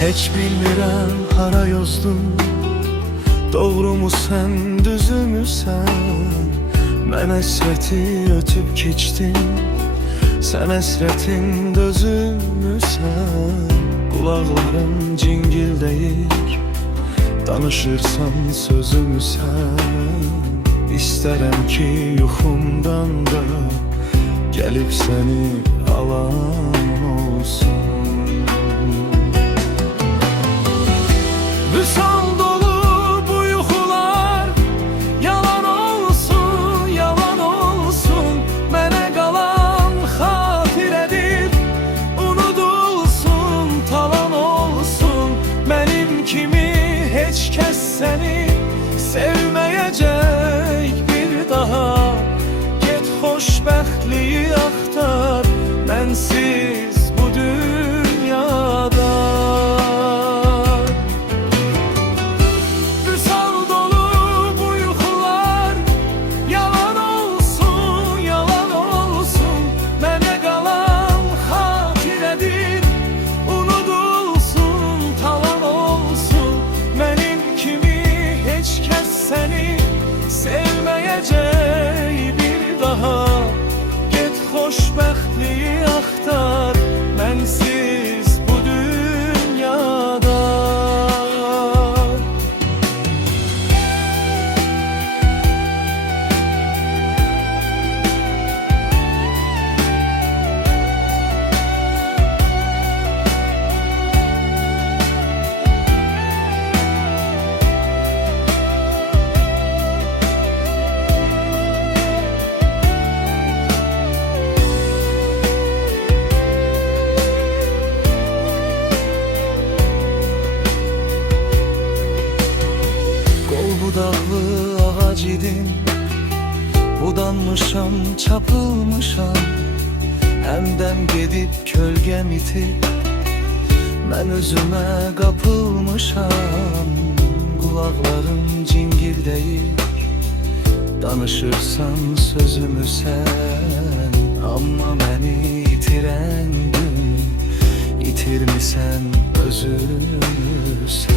Heç bilmirəm hara yozdum, doğrumu sən, düzümü sən. Mən əsrəti ötüb keçdim, sən əsrətin dözümüsən. Qulaqlarım cingildəyir, danışırsan sözümü sən. İstərəm ki yuxumdan da gəlib səni alan olsun. Vüsal dolu bu yuxular yalan olsun, yalan olsun. Mənə qalan xatirədir, unudulsun, talan olsun. Mənim kimi heç kəs səni sevməyəcək bir daha. Get xoşbəxtliyi axtar, mənsiz bu dünyada. Vüsal dolu bu yuxular yalan olsun, yalan olsun. Mənə qalan xatirədir, unudulsun, talan olsun. Mənim kimi heç kəs səni sevməyəcək bir daha. Get xoşbəxtliyi axtar, mənsiz bu dünyada. Budaqlı ağac idim, budanmışam, çapılmışam. Həmdəm gedib kölgəm itib, mən özümə qapılmışam. Qulaqlarım cingildəyir, danışırsan sözümü sən. Amma məni itirən gün, itirmisən özünü sən.